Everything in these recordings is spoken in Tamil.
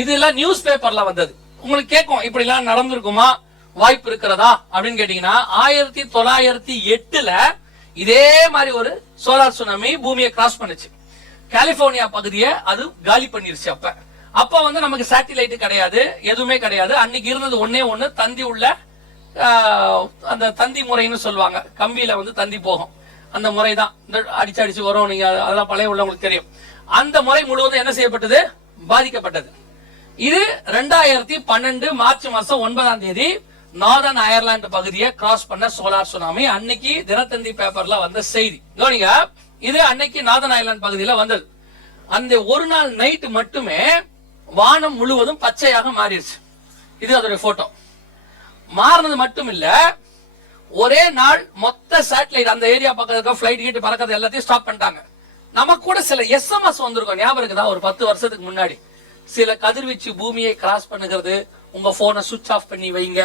இதெல்லாம் நியூஸ் பேப்பர்ல வந்தது. உங்களுக்கு கேட்கும் இப்படி எல்லாம் நடந்திருக்குமா, வாய்ப்பு இருக்கிறதா அப்படின்னு கேட்டீங்கன்னா 1908ல இதே மாதிரி ஒரு சோலார் சுனாமி பூமியை கிராஸ் பண்ணுச்சு. கலிபோர்னியா பகுதியை அது காலி பண்ணிருச்சு. அப்ப வந்து நமக்கு சேட்டிலைட் கிடையாது, எதுவுமே கிடையாது. அன்னைக்கு இருந்தது ஒன்னே ஒண்ணு, தந்தி உள்ள அந்த தந்தி முறைன்னு சொல்லுவாங்க, கம்பியில வந்து தந்தி போகும் அந்த முறைதான். அடிச்சு அடிச்சு வரும், நீங்க அதெல்லாம் பழைய உள்ளவங்களுக்கு தெரியும். அந்த முறை முழுவதும் என்ன செய்யப்பட்டது, பாதிக்கப்பட்டது. இது 2012 மார்ச் மாசம் 9ஆம் தேதி நார்தர்ன் அயர்லாந்து பகுதியை கிராஸ் பண்ண சோலார் சுனாமி. அன்னைக்கு தினத்தந்தி பேப்பர்ல வந்த செய்தி கவனிங்க. இது அன்னைக்கு நார்தர்ன் அயர்லாந்து பகுதியில வந்தது. அந்த ஒரு நாள் நைட் மட்டுமே வானம் முழுவதும் பச்சையாக மாறிடுச்சு. இது அதோட போட்டோ. மாறினது மட்டும் இல்ல, ஒரே நாள் மொத்த சேட்டலைட் அந்த ஏரியா பக்கத்துல பிளைட் கிட்ட பறக்கிறது எல்லாத்தையும் ஸ்டாப் பண்ணிட்டாங்க. நமக்கு கூட சில SMS வந்திருக்கும், ஞாபகம் இருக்குதா? ஒரு 10 வருஷத்துக்கு முன்னாடி சில கதிர்வீச்சு பூமியை கிராஸ் பண்ணுகிறது, உங்க போனை சுவிட்ச் ஆஃப் பண்ணி வைங்க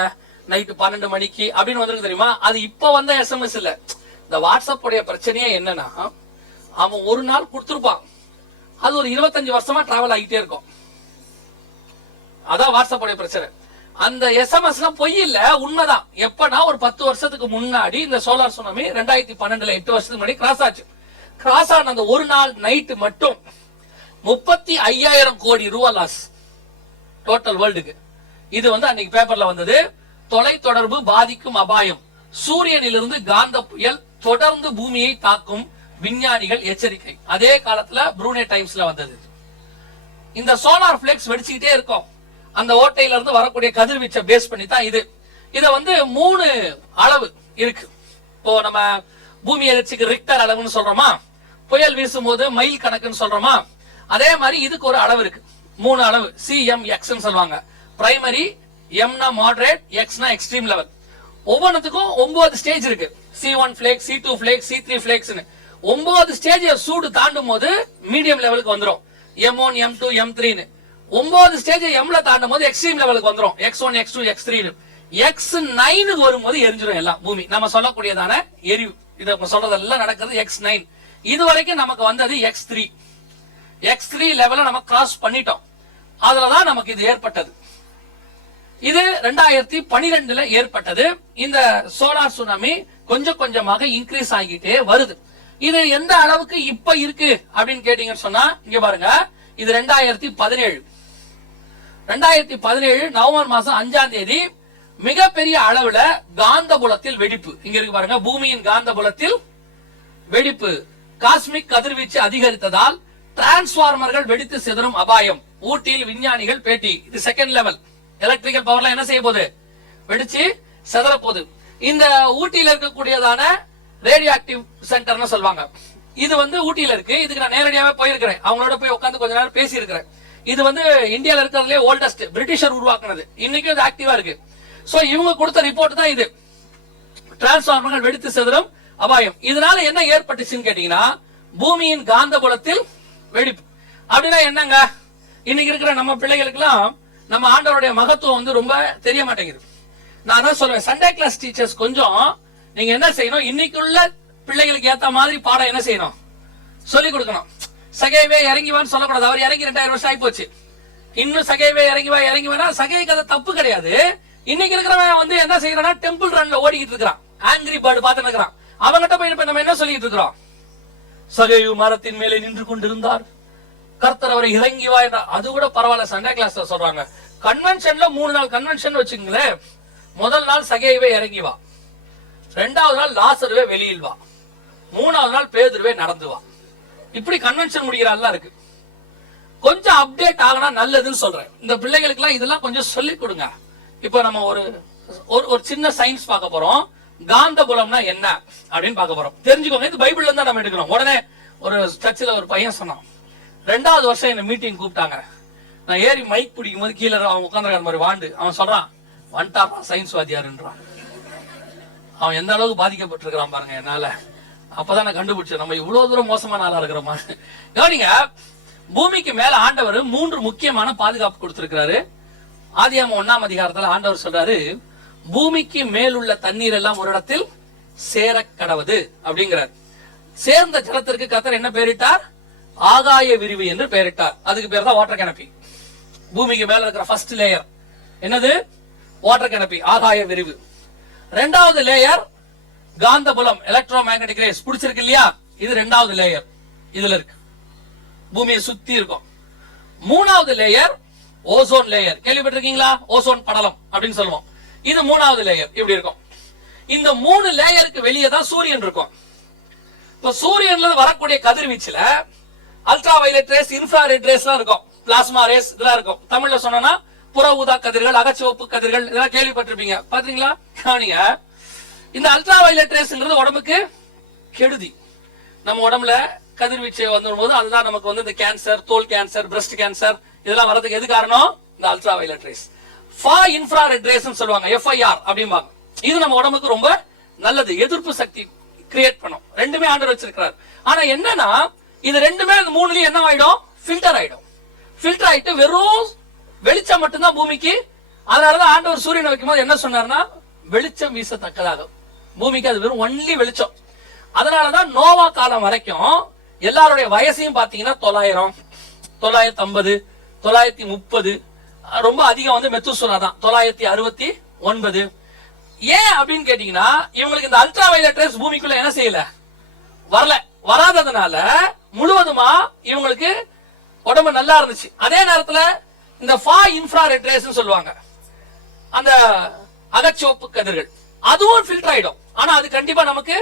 நைட்டு 12 மணிக்கு அப்படின்னு வந்திருக்கு தெரியுமா? அது இப்ப வந்த SMS இல்ல. இந்த வாட்ஸ்அப் உடைய பிரச்சனையே என்னன்னா, அவன் ஒரு நாள் கொடுத்திருப்பான், அது ஒரு 25 வருஷமா டிராவல் ஆகிட்டே இருக்கும். அதான் வாட்ஸ்அப் உடைய பிரச்சனை. அந்த SMS எல்லாம் பொய் இல்ல, உண்மைதான். எப்பனா ஒரு 10 வருஷத்துக்கு முன்னாடி இந்த சோலார் சுனாமி 2012ல 8 வருஷத்துக்கு முன்னாடி கிராஸ் ஆச்சு. கிராஸ் ஆன அந்த ஒரு நாள் நைட்டு மட்டும் 35,000 கோடி ரூபாய் லாஸ் டோட்டல் வேர்ல்டுக்கு. இது வந்து அன்னைக்கு பேப்பர்ல வந்தது. தொலை தொடர்பு பாதிக்கும் அபாயம், சூரியனிலிருந்து காந்த புயல் தொடர்ந்து பூமியை தாக்கும், விஞ்ஞானிகள் எச்சரிக்கை. அதே காலத்துல ப்ரூனே டைம்ஸ்ல வந்தது. இந்த சோலார் பிளெக்ஸ் வெடிச்சுக்கிட்டே இருக்கும். அந்த ஓட்டையில இருந்து வரக்கூடிய கதிர்வீச்சை பேஸ் பண்ணி தான் இது. இத வந்து 3 அளவு இருக்கு. இப்போ நம்ம பூமி எதிர்ச்சிக்கு ரிக்டர் அளவுன்னு சொல்றோமா, புயல் வீசும் போது மைல் கணக்குன்னு சொல்றோமா, அதே மாதிரி இதுக்கு ஒரு அளவு இருக்கு. 3 அளவு, CMX சொல்லுவாங்க. பிரைமரி, எம்னா மாடரேட், எக்ஸ்னா எக்ஸ்ட்ரீம் லெவல். ஒவ்வொன்றுத்துக்கும் 9 ஸ்டேஜ் இருக்கு. C1 plague, C2 plague, C3 plagues. 9 stage சூடு தாண்டும் போது மீடியம் லெவலுக்கு வந்துரும். M1, M2, M3. 9 ஸ்டேஜ் எம்ல தாண்டும் போது எக்ஸ்ட்ரீம் லெவலுக்கு வந்துரும். X1, X2, X3. X9 வரும்போது எரிஞ்சிடும் எல்லாம் பூமி. நம்ம சொல்லக்கூடியதான எரிவு, இத சொல்றதெல்லாம் நடக்கிறது X9. இது வரைக்கும் நமக்கு வந்தது X3. X3 லெவல நம்ம கிராஸ் பண்ணிட்டோம். அதுலதான் நமக்கு இது ஏற்பட்டது. இது 2012ல ஏற்பட்டது. இந்த சோலார் சுனாமி கொஞ்சம் கொஞ்சமாக இன்க்ரீஸ் ஆகிட்டே வருது. இது எந்த அளவுக்கு இப்ப இருக்கு அப்படின்னு கேட்டீங்கன்னு சொன்னா, இங்க பாருங்க, இது 2017 நவம்பர் மாசம் 5ஆம் தேதி மிகப்பெரிய அளவுல காந்தபுலத்தில் வெடிப்பு. இங்க இருக்கு பாருங்க, பூமியின் காந்தபுலத்தில் வெடிப்பு. காஸ்மிக் கதிர்வீச்சு அதிகரித்ததால் டிரான்ஸ்பார்மர்கள் வெடித்து சிதறும் அபாயம், ஊட்டியில் விஞ்ஞானிகள் பேட்டி. இது செகண்ட் லெவல். எலக்ட்ரிக்கல் பவர்ல என்ன செய்ய போகுது, வெடிச்சு சிதற போகுது. இந்த ஊட்டியில இருக்கக்கூடியதான ரேடியோ ஆக்டிவ் சென்டர்னு சொல்லுவாங்க. இது வந்து ஊட்டியில இருக்கு. இதுக்கு நான் நேரடியாவே போயிருக்கிறேன், அவங்களோட போய் உட்காந்து கொஞ்ச நேரம் பேசி இருக்கிறேன். இது வந்து இந்தியால இருக்கிறதுலே ஓல்டஸ்ட், பிரிட்டிஷர் உருவாக்குனது. இன்னைக்கும் இது ஆக்டிவா இருக்கு. சோ இவங்க கொடுத்த ரிப்போர்ட் தான் இது. டிரான்ஸ்பார்மர்கள் வெடித்து சிதறும் அபாயம். இதனால என்ன ஏற்பட்டுச்சுன்னு கேட்டீங்கன்னா, பூமியின் காந்தபுலத்தில் வெடிப்பு. அப்படின்னா என்னங்க, இன்னைக்கு இருக்கிற நம்ம பிள்ளைகளுக்கு எல்லாம் நம்ம ஆண்டவருடைய மகத்துவம் வந்து ரொம்ப தெரிய மாட்டேங்குது. நான் தான் சொல்லுவேன், சண்டே கிளாஸ் டீச்சர்ஸ் கொஞ்சம் நீங்க என்ன செய்யணும், இன்னைக்குள்ள பிள்ளைகளுக்கு ஏத்த மாதிரி பாடம் என்ன செய்யணும், சொல்லிக் கொடுக்கணும். சகைவே இறங்கிவான்னு சொல்லக்கூடாது. அவர் இறங்கி 2000 வருஷம் ஆகி போச்சு. இன்னும் சகைவே இறங்கி வேணா, சகை கதை தப்பு கிடையாது. இன்னைக்கு இருக்கிறவன் வந்து என்ன செய்யறான்னா, டெம்பிள் ரன்ல ஓடிக்கிட்டு இருக்கிறான், ஆங்கிரி பேர்டு பார்த்து இருக்கிறான். அவங்ககிட்ட போய் நம்ம என்ன சொல்லிட்டு இருக்கிறோம், சகையு மரத்தின் மேலே நின்று கொண்டிருந்தார், கர்த்தர் அவரை இறங்கி வா என்றார். அது கூட பரவாயில்ல, சண்டே கிளாஸ்ல சொல்றாங்க. கன்வென்ஷன்ல 3 நாள் கன்வென்ஷன் வச்சுங்களேன். முதல் நாள் சகையவே இறங்கி வா, 2வது நாள் லாசருவே வெளியில் வா, 3வது நாள் பேதுருவே நடந்து வா. இப்படி கன்வென்ஷன் முடிகிறாள் இருக்கு. கொஞ்சம் அப்டேட் ஆகனா நல்லதுன்னு சொல்றேன். இந்த பிள்ளைகளுக்கு எல்லாம் இதெல்லாம் கொஞ்சம் சொல்லிக் கொடுங்க. இப்ப நம்ம ஒரு சின்ன சயின்ஸ் பார்க்க போறோம். காந்தபுலம்னா என்ன அப்படின்னு பார்க்க போறோம். தெரிஞ்சுக்கோங்க, இது பைபிள்ல இருந்தா நம்ம எடுக்கிறோம். உடனே ஒரு சர்ச்சில் ஒரு பையன் சொன்னான், 2வது வருஷம் என்ன மீட்டிங் கூப்பிட்டாங்க. நான் ஏறி மைக் பிடிக்கும் போது கீழே அவன் உட்காந்துருக்க மாதிரி வாண்டு அவன் சொல்றான், வந்துட்டாப்பா சயின்ஸ் வாத்தியாருன்றான். அவன் எந்த அளவுக்கு பாதிக்கப்பட்டிருக்கிறான் பாருங்க என்னால. அப்பதான் நான் கண்டுபிடிச்சேன், நம்ம இவ்வளவு தூரம் மோசமான ஆளா இருக்கிறோமா. கவனிங்க, பூமிக்கு மேல ஆண்டவர் 3 முக்கியமான பாதுகாப்பு கொடுத்திருக்கிறாரு. ஆதியாகமம் 1ஆம் அதிகாரத்துல ஆண்டவர் சொல்றாரு, பூமிக்கு மேலுள்ள தண்ணீர் எல்லாம் ஒரு இடத்தில் சேர கடவது அப்படிங்கிறார். சேர்ந்த ஜலத்திற்கு கர்த்தர் என்ன பெயரிட்டார், ஆகாய விரிவு என்று பெயரிட்டார். அதுக்கு பேர் தான் வாட்டர் கேனப்பி. பூமிக்கு மேல இருக்கிற ஃபர்ஸ்ட் லேயர் என்னது? வாட்டர் கேனப்பி, ஆகாய விரிவு. இரண்டாவது லேயர் காந்தபுலம், எலக்ட்ரோ மேக்னெட்டிக் ரேஸ். பிடிச்சிருக்கு இல்லையா? இது இரண்டாவது லேயர், இதுல இருக்கு, பூமியை சுத்தி இருக்கும். மூணாவது லேயர் ஓசோன் லேயர். கேள்விப்பட்டிருக்கீங்களா? ஓசோன் படலம் அப்படின்னு சொல்லுவோம். இது மூணாவது லேயர், இப்படி இருக்கும். இந்த 3 லேயருக்கு வெளியே தான் சூரியன் இருக்கும். இப்ப சூரியன்ல வரக்கூடிய கதிர்வீச்சுல ultra violet rays, infrared rays எல்லாம் இருக்கும், பிளாஸ்மா ரேஸ் இதெல்லாம் இருக்கும். தமிழ்ல சொன்னா புற ஊதா கதிர்கள், அகச்சிவப்பு கதிர்கள், இதெல்லாம் கேள்விப்பட்டிருப்பீங்க. பாத்தீங்களா? கவனிங்க, இந்த அல்ட்ரா வயலட் ரேஸ்ங்கிறது உடம்புக்கு கெடுதி. நம்ம உடம்புல கதிர்வீச்சு வந்துடும் அதுதான் நமக்கு வந்து இந்த கேன்சர், தோல் கேன்சர், பிரஸ்ட் கேன்சர் இதெல்லாம் வரதுக்கு எது காரணம்? இந்த ultra violet race. For infrared race சொல்லுவாங்க, FIR அப்படிம்பாங்க. இது நம்ம உடம்புக்கு ரொம்ப நல்லது, எதிர்ப்பு சக்தி கிரியேட் பண்ணும். ரெண்டுமே ஆண்டவர் வச்சிருக்கிறார். ஆனா என்னன்னா இது ரெண்டுமே அந்த 3லயும் என்ன ஆயிடும்? ஃபில்டர் ஆயிடும். ஃபில்டர் ஆயிட்டு வெறும் வெளிச்சம் மட்டும்தான் பூமிக்கு. அதனாலதான் ஆண்டவர் சூரியனை வைக்கும்போது என்ன சொன்னார்னா, வெளிச்சம் வீசத்தக்கதாக. பூமிக்கு அது வெறும் ஒன்லி வெளிச்சம். அதனாலதான் நோவா காலம் வரைக்கும் எல்லாருடைய வயசையும் பாத்தீங்கன்னா 900, 950, 930, ரொம்ப அதிகம் வந்து மெத்துசலா தான் 969. ஏன் அப்படின்னு கேட்டீங்கன்னா, இவங்களுக்கு இந்த அல்ட்ரா வயலட் ரேஸ் பூமிக்குள்ள என்ன செய்யல, வரல. வராததுனால முழுவதுமா இவங்களுக்கு உடம்பு நல்லா இருந்துச்சு. அதே நேரத்துல இந்த ஃபார் இன்ஃப்ராரெட் ரேஸ் சொல்லுவாங்க, அந்த அகச்சிவப்பு கதிர்கள், அதுவும் ஃபில்டர் ஆயிடும். ஆனா அது கண்டிப்பா நமக்கு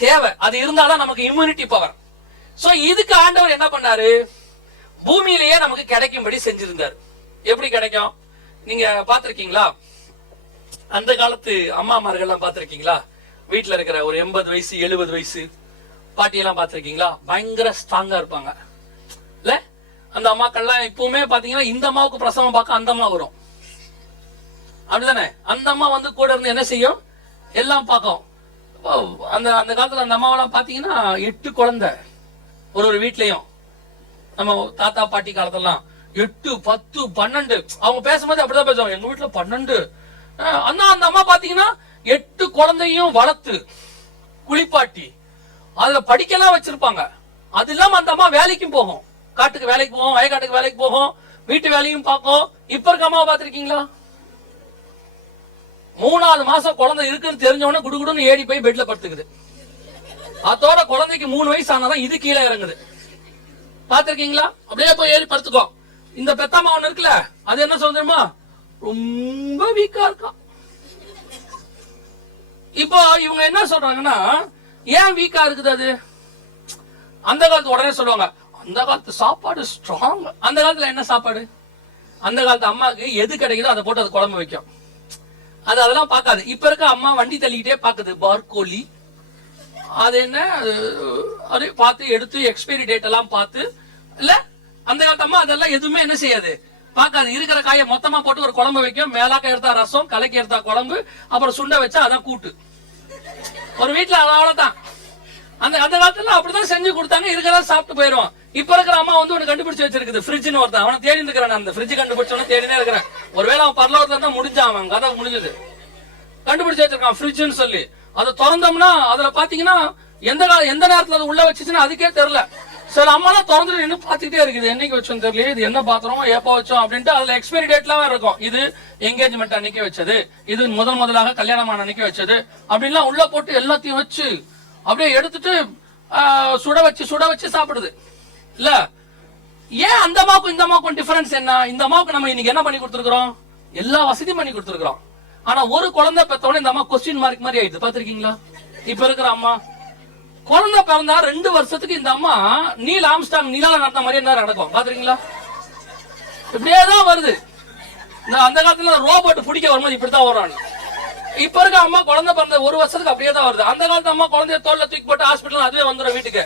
தேவை, அது இருந்தாலும் நமக்கு இம்யூனிட்டி பவர். சோ இதுக்கு ஆண்டவர் என்ன பண்ணாரு, பூமியிலேயே நமக்கு கிடைக்கும்படி செஞ்சிருந்தார். எப்படி கிடைக்கும்? நீங்க பாத்திருக்கீங்களா? அந்த காலத்து அம்மாமார்கள்லாம் பாத்திருக்கீங்களா? வீட்டுல இருக்கிற ஒரு 80 வயசு 70 வயசு பாட்டியெல்லாம் பாத்திருக்கீங்களா? பயங்கர ஸ்ட்ராங்கா இருப்பாங்க இல்ல? அந்த அம்மாக்கள்லாம் இப்பவுமே பாத்தீங்கன்னா, இந்த அம்மாவுக்கு பிரசவம் பார்க்க அந்த அம்மா வரும், அப்படிதானே? அந்த அம்மா வந்து கூட இருந்து என்ன செய்யும், எல்லாம் பார்க்கும். அந்த அந்த காலத்துல அந்த அம்மாவெல்லாம் பாத்தீங்கன்னா 8 குழந்தை ஒரு வீட்லயும். நம்ம தாத்தா பாட்டி காலத்தெல்லாம் 8, 10, 12. அவங்க பேசும்போது அப்படிதான் பேசுவாங்க, எங்க வீட்டுல 12. அண்ணா அந்த அம்மா பாத்தீங்கன்னா 8 குழந்தையும் வளர்த்து குளிப்பாட்டி அதுல படிக்கலாம் வச்சிருப்பாங்க. அது இல்லாம அந்த அம்மா வேலைக்கும் போகும், காட்டுக்கு வேலைக்கு போகும், வயக்காட்டுக்கு வேலைக்கு போகும், வீட்டு வேலையும் பார்க்கும். இப்ப இருக்க அம்மாவை பாத்திருக்கீங்களா? 3வது மாசம் குழந்தை இருக்குன்னு தெரிஞ்சவொடனே குடுகுடுன்னு ஏறி போய் பெட்ல படுத்துக்குது. அதோட குழந்தைக்கு 3 வயசு ஆனாதான் இது கீழே இறங்குது. பாத்திருக்கீங்களா? அப்படியே போய் ஏறி படுத்துக்கோ. இந்த பெத்தம்மா ஒண்ணு இருக்குல்ல, அது என்ன சொல்லுமா, ரொம்ப வீக்கா இருக்கா. இப்போ இவங்க என்ன சொல்றாங்கன்னா, ஏன் வீக்கா இருக்குது அது? அந்த காலத்து உடனே சொல்லுவாங்க, அந்த காலத்து சாப்பாடு ஸ்ட்ராங். அந்த காலத்துல என்ன சாப்பாடு? அந்த காலத்து அம்மாக்கு எது கிடைக்குதோ அதை போட்டு அது குழம்பு வைக்கும். அது அதெல்லாம் பார்க்காது. இப்ப இருக்க அம்மா வண்டி தள்ளிக்கிட்டே பாக்குது, பார்கோலி அது என்ன அது பார்த்து எடுத்து எக்ஸ்பைரி டேட் எல்லாம் பார்த்து இல்ல. அந்த காலத்து அம்மா அதெல்லாம் எதுவுமே என்ன செய்யாது, பார்க்காது. இருக்கிற காயை மொத்தமா போட்டு ஒரு குழம்பு வைக்கும். மேலாக்க எடுத்தா ரசம், கலைக்கு எடுத்தா குழம்பு, அப்புறம் சுண்டை வச்சா அதான் கூட்டு. ஒரு வீட்டுல அவ்வளவுதான். அந்த அந்த காலத்துல அப்படிதான் செஞ்சு கொடுத்தாங்க, இருக்கிறதா சாப்பிட்டு போயிடும். இப்ப இருக்கிற அம்மா வந்து ஒண்ணு கண்டுபிடிச்சு வச்சிருக்குது, ஃப்ரிட்ஜ்னு ஒருத்தன். அவனை தேடி இருக்கிறான், அந்த ஃப்ரிட்ஜ் கண்டுபிடிச்சவன தேடினே இருக்கிறேன். ஒருவேளை அவன் பரலோகத்துல தான் முடிஞ்சான், அவன் கதை முடிஞ்சது. கண்டுபிடிச்சு வச்சிருக்கான் ஃப்ரிட்ஜ்னு சொல்லி. அதை திறந்தோம்னா அதுல பாத்தீங்கன்னா எந்த நேரத்துல அது உள்ள வச்சுச்சுன்னா அதுக்கே தெரியல. சில அம்மாலாம் திறந்துட்டு நின்று பாத்துக்கிட்டே இருக்குது, என்னைக்கு வச்சோம் தெரியல, இது என்ன பாத்திரம், எப்ப வச்சோம் அப்படின்ட்டு. அதுல எக்ஸ்பைரி டேட்லாம் இருக்கும். இது என்கேஜ்மெண்ட் அன்னைக்கு வச்சது, இது முதலாக கல்யாணமான அன்னைக்கு வச்சது அப்படின்லாம் உள்ள போட்டு எல்லாத்தையும் வச்சு அப்படியே எடுத்துட்டு சுட வச்சு சாப்பிடுது இல்ல. ஏன் அந்த அம்மாவுக்கும் இந்த அம்மாவுக்கும் டிஃபரன்ஸ் என்ன? இந்த அம்மாவுக்கு நம்ம இன்னைக்கு என்ன பண்ணி கொடுத்துருக்கோம், எல்லா வசதியும் பண்ணி கொடுத்துருக்கோம். ஆனா ஒரு குழந்தை பெத்தோட இந்த அம்மா கொஸ்டின் மார்க் மாதிரி ஆயிடுது. பாத்திருக்கீங்களா? இப்ப இருக்கிற அம்மா குழந்தை பிறந்தா 2 வருஷத்துக்கு இந்த அம்மா நீல் ஆம்ஸ்டாங் நிலால நடந்த மாதிரி என்ன நடக்கும் பாத்திருக்கீங்களா? இப்படியேதான் வருது. அந்த காலத்துல ரோபோட் பிடிக்க வரும்போது இப்படித்தான் வரும். இப்ப இருக்க அம்மா குழந்தை பிறந்த 1 வருஷத்துக்கு அப்படியே தான் வருது. அந்த காலத்து அம்மா குழந்தைய தோல்ல தூக்கி போட்டு ஹாஸ்பிட்டல் அதுவே வந்துடும் வீட்டுக்கு.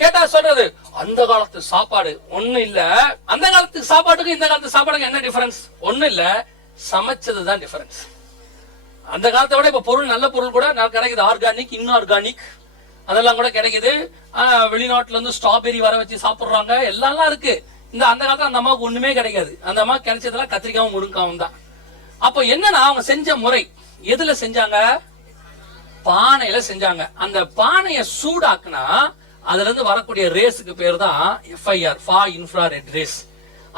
கேட்டா சொல்றது, அந்த காலத்து சாப்பாடு ஒண்ணு இல்ல. அந்த காலத்து சாப்பாட்டுக்கு இந்த காலத்து சாப்பாடுக்கு என்ன டிஃபரன்ஸ்? ஒண்ணு இல்ல, சமைச்சதுதான் டிஃபரன்ஸ். அந்த காலத்தை விட இப்ப பொருள், நல்ல பொருள் கூட கிடைக்குது, ஆர்கானிக், இன்ஆர்கானிக் அதெல்லாம் கூட கிடைக்குது. வெளிநாட்டுல இருந்து ஸ்ட்ராபெரி வர வச்சு சாப்பிடுறாங்க, எல்லாம் இருக்கு. அந்த காலத்துல அந்த அம்மாவுக்கு ஒண்ணுமே கிடைக்காது. அந்த அம்மா கிடைச்சதெல்லாம் கத்திரிக்காவும் முருங்காவும் தான். அப்ப என்னன்னா அவங்க செஞ்ச முறை எதுல செஞ்சாங்க? பானையில செஞ்சாங்க. அந்த பானைய சூடாக்குனா அதுல இருந்து வரக்கூடிய ரேஸுக்கு பேர் தான் FIR, ஃபார் இன்ஃப்ராரெட் ரேஸ்.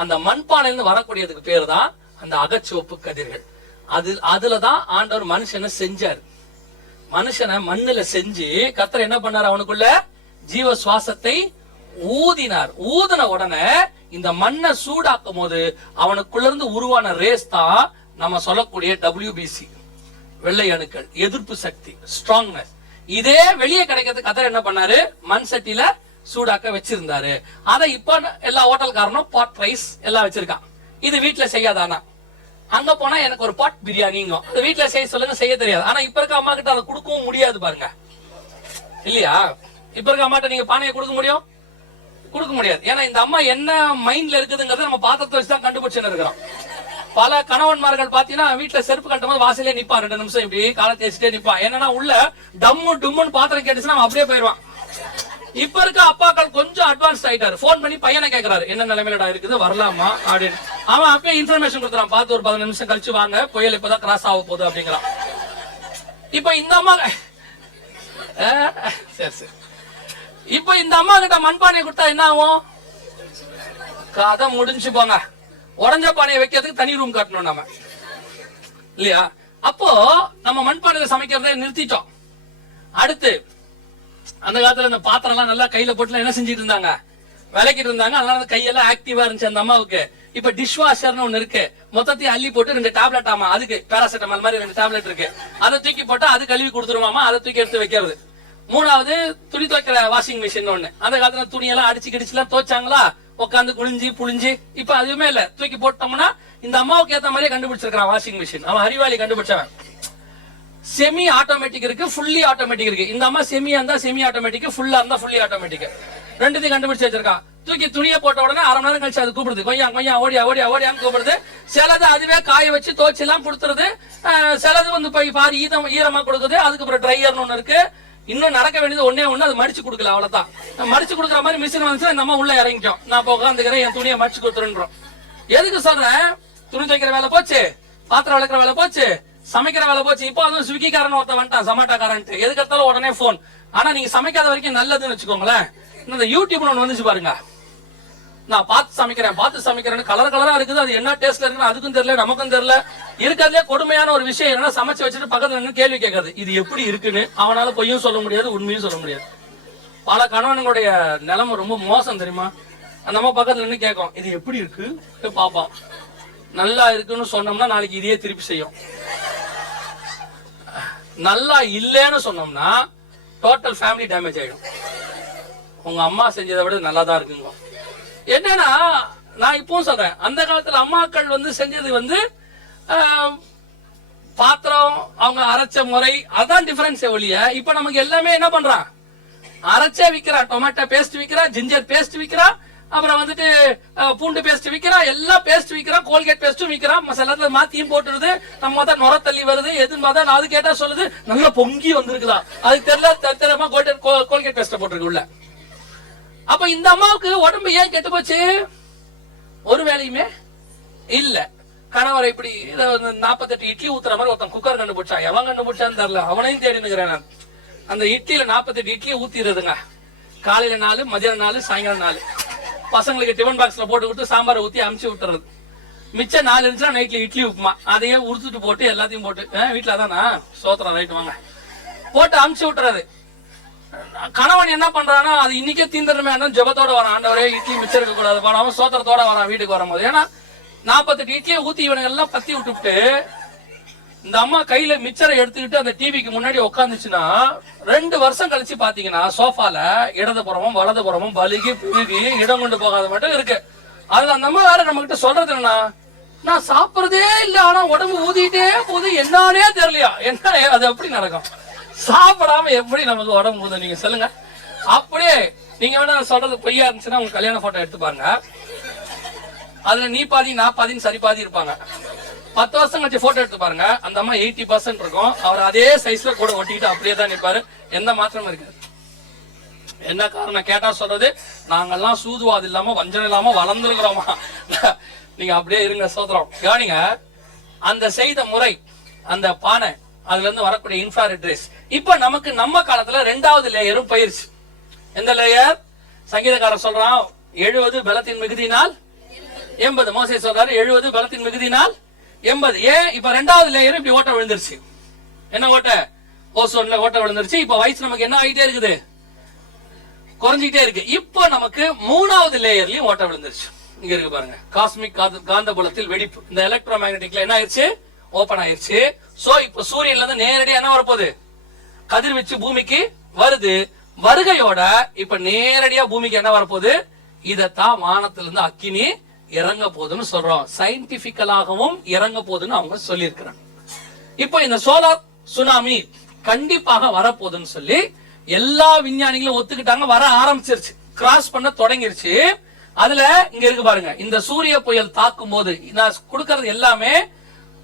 அந்த மண்பானையிலிருந்து வரக்கூடியதுக்கு பேரு தான் அந்த அகச்சிவப்பு கதிர்கள். அதுலதான் ஆண்டவர் மனுஷனை செஞ்சாரு. மனுஷனை மண்ணுல செஞ்சு கர்த்தர் என்ன பண்ணாரு, அவனுக்குள்ள ஜீவ சுவாசத்தை ஊதினார். ஊதின உடனே இந்த மண்ணை சூடாக்கும் போது அவனுக்குள்ள இருந்து உருவான ரேஸ் தான் நம்ம சொல்லக்கூடிய WBC, வெள்ளை அணுக்கள், எதிர்ப்பு சக்தி, ஸ்ட்ராங்னஸ். இதே வெளியே கிடைக்கிறது கர்த்தர் என்ன பண்ணாரு, மண் சட்டியில சூடாக்க வச்சிருந்தாரு. அதை இப்ப எல்லா ஹோட்டல்காரனும் பாட் ரைஸ் எல்லாம் வச்சிருக்கான். இது வீட்டுல செய்யாதானா? அங்க போனா எனக்கு ஒரு பாட் பிரியாணிங்க, அது வீட்டுல செய்ய சொல்லுங்க, செய்ய தெரியாது. ஆனா இப்ப இருக்க அம்மா கிட்ட அதை கொடுக்கவும் முடியாது பாருங்க, இல்லையா? இப்ப இருக்க அம்மாட்ட நீங்க பானையை கொடுக்க முடியும்? கொடுக்க முடியாது. ஏன்னா இந்த அம்மா என்ன மைண்ட்ல இருக்குதுங்கிறத நம்ம பாத்திரத்தை வச்சுதான் கண்டுபிடிச்சுன்னு இருக்கிறோம். பல கணவன்மார்கள் பாத்தீங்கன்னா வீட்டுல செருப்பு கட்டும் போது வாசலே நிப்பா, 2 நிமிஷம் இப்படி காலை தேய்ச்சிட்டே நிப்பான். என்னன்னா உள்ள டம்மு டும்முன்னு பாத்திரம் கேட்டுச்சுன்னா அவன் அப்படியே போயிடுவான். இப்ப இருக்க அப்பாக்கள் கொஞ்சம் அட்வான்ஸ் ஆயிட்டாரு. போன் பண்ணி பையனை கேட்கறாரு, என்ன நிலைமையிலடா இருக்குது, வரலாமா அப்படின்னு. அவன் அப்பயே இன்ஃபர்மேஷன் கொடுத்துறான், பார்த்து ஒரு 15 நிமிஷம் கழிச்சு வாங்க, புயல் இப்பதான் கிராஸ் ஆக போகுது அப்படிங்கிறான். இப்ப இந்த அம்மா சரி சரி இப்ப இந்த அம்மா கிட்ட மண்பானையை கொடுத்தா என்ன ஆகும்? கதை முடிஞ்சு போங்க. உடஞ்ச பானையை வைக்கிறதுக்கு தனி ரூம் கட்டணும் நம்ம, இல்லையா? அப்போ நம்ம மண்பானையில சமைக்கிறத நிறுத்திட்டோம். அடுத்து அந்த காலத்துல இந்த பாத்திரம் எல்லாம் நல்லா கையில போட்டு என்ன செஞ்சிட்டு இருந்தாங்க, விளக்கிட்டு இருந்தாங்க. அதனால கையெல்லாம் ஆக்டிவா இருந்துச்சு அந்த அம்மாவுக்கு. இப்ப டிஷ் வாஷர்னு ஒண்ணு இருக்கு, மொத்தத்தையும் அள்ளி போட்டு 2 டேப்லெட், ஆமா அதுக்கு பேராசிட்டமால் மாதிரி 2 டேப்லெட் இருக்கு, அதை தூக்கி போட்டு அது கழுவி கொடுத்துருவாமா, அதை தூக்கி எடுத்து வைக்கிறது. 3வது துணி துவைக்கிற வாஷிங் மிஷின் ஒண்ணு. அந்த காலத்துல துணியெல்லாம் அடிச்சு கிடிச்சுலாம் துவைச்சாங்களா, உட்காந்து குளிஞ்சு புளிஞ்சு. இப்ப அதுவுமே இல்ல, தூக்கி போட்டோம்னா இந்த அம்மாவுக்கு ஏத்த மாதிரியே கண்டுபிடிச்சிருக்கான் வாஷிங் மிஷின். அவன் அறிவாளி கண்டுபிடிச்சவன். செமி ஆட்டோமேட்டிக் இருக்கு, ஃபுல்லி ஆட்டோமேட்டிக் இருக்கு. இந்த அம்மா செமியா இருந்தா செமி ஆட்டோமேட்டிக், ஃபுல்லா இருந்தா ஃபுல்லி ஆட்டோமேட்டிக். ரெண்டுத்தையும் கண்டுபிடிச்சு வச்சிருக்கான். தூக்கி துணியை போட்ட உடனே 1/2 மணி நேரம் கழிச்சு அது கூப்பிடுது, கொய்யா கொய்யா ஓடியா ஓடியா ஓடியான்னு கூப்பிடுது. சிலது அதுவே காய வச்சு தோச்சு எல்லாம் கொடுத்துருது. சிலது வந்து பாரி ஈரமா கொடுக்குது. அதுக்கப்புறம் ட்ரையர்னு ஒண்ணு இருக்கு. இன்னும் நடக்க வேண்டியது ஒண்ணே ஒண்ணு, அது மடிச்சு கொடுக்கல, அவ்வளவுதான். மடிச்சு கொடுக்குற மாதிரி மிஷின் வந்துச்சு, இந்த அம்மா உள்ள இறங்கிட்டோம். நான் இப்போ உட்காந்துக்கிறேன், என் துணியை மடிச்சு கொடுத்துருன்றோம். எதுக்கு சொல்றேன்? துணி துவைக்கிற வேலை போச்சு, பாத்திரம் விளக்குற வேலை போச்சு, சமைக்கிற வேலை போச்சு. இப்போ அதுவும் ஸ்விக்கிக்காரன் ஒருத்தன் வந்துட்டான், சமாட்டாக்காரன். எதுக்கு எடுத்தாலும் உடனே போன். ஆனா நீங்க சமைக்காத வரைக்கும் நல்லதுன்னு வச்சுக்கோங்களேன். இந்த யூடியூப்ல ஒண்ணு வந்துச்சு பாருங்க, நான் பார்த்து சமைக்கிறேன் கலர் கலரா இருக்குது. அது என்ன டேஸ்ட்ல இருக்குன்னு அதுக்கும் தெரியல, நமக்கும் தெரியல. இருக்கிறதுலே கொடுமையான ஒரு விஷயம் என்னன்னா, சமைச்சு வச்சுட்டு பக்கத்துல நின்று கேள்வி கேட்காது, இது எப்படி இருக்குன்னு. அவனால பொய்யும் சொல்ல முடியாது, உண்மையும் சொல்ல முடியாது. பல கணவன்களுடைய நிலைமை ரொம்ப மோசம் தெரியுமா? நம்ம பக்கத்துல நின்று கேட்கும், இது எப்படி இருக்கு பாப்பான். நல்லா இருக்குன்னு சொன்னோம்னா நாளைக்கு இதையே திருப்பி செய்யும். நல்லா இல்லைன்னு சொன்னோம்னா டோட்டல் ஃபேமிலி டேமேஜ் ஆயிடும். உங்க அம்மா செஞ்சதை விட நல்லா தான் இருக்குங்க. என்னன்னா நான் இப்பவும் சொல்றேன், அந்த காலத்துல அம்மாக்கள் வந்து செஞ்சது வந்து பாத்திரம், அவங்க அரைச்ச முறை, அதான் டிஃபரன்ஸ் ஒழிய. இப்ப நமக்கு எல்லாமே என்ன பண்றான், அரைச்சே விக்கிறா, டொமேட்டோ பேஸ்ட் விக்கிறா, ஜிஞ்சர் பேஸ்ட் விக்கிறா, அப்புறம் வந்துட்டு பூண்டு பேஸ்ட் விக்கிறா, எல்லா பேஸ்ட் விக்கிறா, கோல்கேட் பேஸ்டும் விக்கிறா. மசாலா மாத்தியும் போட்டுருது. நம்ம தான் நுர தள்ளி வருது, எதுன்னு பார்த்தா அது கேட்டா சொல்லுது நல்லா பொங்கி வந்திருக்குதா, அதுக்கு தெரியல, தெரியாம கோல்கேட் பேஸ்ட் போட்டிருக்கு உள்ள. அப்ப இந்த அம்மாவுக்கு உடம்பு ஏன் கெட்டு போச்சு? ஒரு வேலையுமே இல்ல. கணவரை இப்படி 48 இட்லி ஊத்துற மாதிரி ஒருத்தன் குக்கர் கண்டுபிடிச்சான். எவன் கண்டுபிடிச்சான்னு தெரியல, அவனையும் தேடி நிக்கிறேன் நான். அந்த இட்லியில 48 இட்லியை ஊத்திடுறதுங்க. காலையில 4, மதியானம் 4, சாயங்காலம் 4. பசங்களுக்கு டிஃபன் பாக்ஸ்ல போட்டு விட்டு சாம்பாரை ஊத்தி அமுச்சு விட்டுறது. மிச்சம் 4 இருந்துச்சுன்னா நைட்ல இட்லி உப்புமா, அதையே உடுத்துட்டு போட்டு எல்லாத்தையும் போட்டு வீட்டுல தானா சோத்திரம் ரைட்டு வாங்க போட்டு அமுச்சு விட்டுறது. கணவன் என்ன பண்றான்னா, அது இன்னைக்கே தீந்துருமே ஜபத்தோட வரான், ஆண்டவரே இட்லி மிச்சம் இருக்க கூடாது போனாம சோத்திரத்தோட வரான் வீட்டுக்கு வரும்போது. ஏன்னா 48 இட்லியை ஊத்தி இவனுங்க எல்லாம் பத்தி விட்டுவிட்டு இந்த அம்மா கையில மிச்சரை எடுத்துக்கிட்டு அந்த டிவிக்கு முன்னாடி உட்காந்துச்சுன்னா 2 வருஷம் கழிச்சு பாத்தீங்கன்னா சோஃபால இடதுபுறமும் வலதுபுறமும் பலுகி புழுகி இடம் கொண்டு போகாத மட்டும் இருக்கு. அதுல அந்த அம்மா வேற நம்ம கிட்ட சொல்றது என்னன்னா, நான் சாப்பிடுறதே இல்ல, ஆனா உடம்பு ஊதிட்டே போது, என்னன்னே தெரியலையா. என்ன அது எப்படி நடக்கும்? சாப்பிடாம எப்படி நமக்கு உடம்பு ஊதும்? நீங்க சொல்லுங்க. அப்படியே நீங்க வேணா சொல்றது பொய்யா இருந்துச்சுன்னா உங்க கல்யாண போட்டோ எடுத்து பாருங்க. அதுல நீ பாதி நான் பாதின்னு சரி பாதி இருப்பாங்க. 10 வருஷம் கழிச்சு போட்டோ எடுத்து பாருங்க, அந்த அம்மா 80% இருக்கும். அவர் அதே சைஸ்ல கூட ஒட்டிக்கிட்டு அப்படியே தான் நிப்பாரு, எந்த மாற்றமும் இருக்காது. என்ன காரணம் கேட்டா சொல்றது, நாங்கெல்லாம் சூதுவாது இல்லாம வஞ்சனம் இல்லாம வளர்ந்துருக்கிறோமா. நீங்க அப்படியே இருங்க சோதரம். கவனிங்க, அந்த செய்த முறை, அந்த பானை, அதுல இருந்து வரக்கூடிய இன்ஃப்ராரெட் ரேஸ். இப்ப நமக்கு நம்ம காலத்துல 2வது லேயரும் பயிற்சி. எந்த லேயர்? சங்கீதக்காரர் சொல்றான், 70 பலத்தின் மிகுதினால் 80. மோசே சொல்றாரு 70 பலத்தின் மிகுதினால் 80. ஏன் இப்ப ரெண்டாவது லேயர் இப்படி ஓட்ட விழுந்துருச்சு. என்ன ஓட்ட? ஓசோன்ல ஓட்ட விழுந்துருச்சு. இப்ப வயசு நமக்கு என்ன ஆகிட்டே இருக்குது? குறைஞ்சிட்டே இருக்கு. இப்போ நமக்கு மூணாவது லேயர்லயும் ஓட்ட விழுந்துருச்சு. இங்க இருக்கு பாருங்க, காஸ்மிக் காந்தபுலத்தில் வெடிப்பு. இந்த எலக்ட்ரோ மேக்னெட்டிக்ல என்ன ஆயிருச்சு? ஓபன் ஆயிருச்சு. சோ இப்ப சூரியன்ல இருந்து நேரடியா என்ன வரப்போகுது? கதிர்வீச்சு பூமிக்கு வருது. வருகையோட இப்ப நேரடியா பூமிக்கு என்ன வரப்போகுது? இதத்தான் வானத்திலிருந்து அக்கினி இறங்க போகுதுன்னு சொல்றோம். சயின்டிபிக்கலாகவும் இறங்க போகுதுன்னு அவங்க சொல்லி இருக்கிறாங்க. இப்போ இந்த சோலார் சுனாமி கண்டிப்பாக வரப்போகுதுன்னு சொல்லி எல்லா விஞ்ஞானிகளும் ஒத்துக்கிட்டாங்க. வர ஆரம்பிச்சிருச்சு, கிராஸ் பண்ண தொடங்கிருச்சு. அதுல இங்க இருக்கு பாருங்க, இந்த சூரிய புயல் தாக்கும் போது நான் கொடுக்கறது எல்லாமே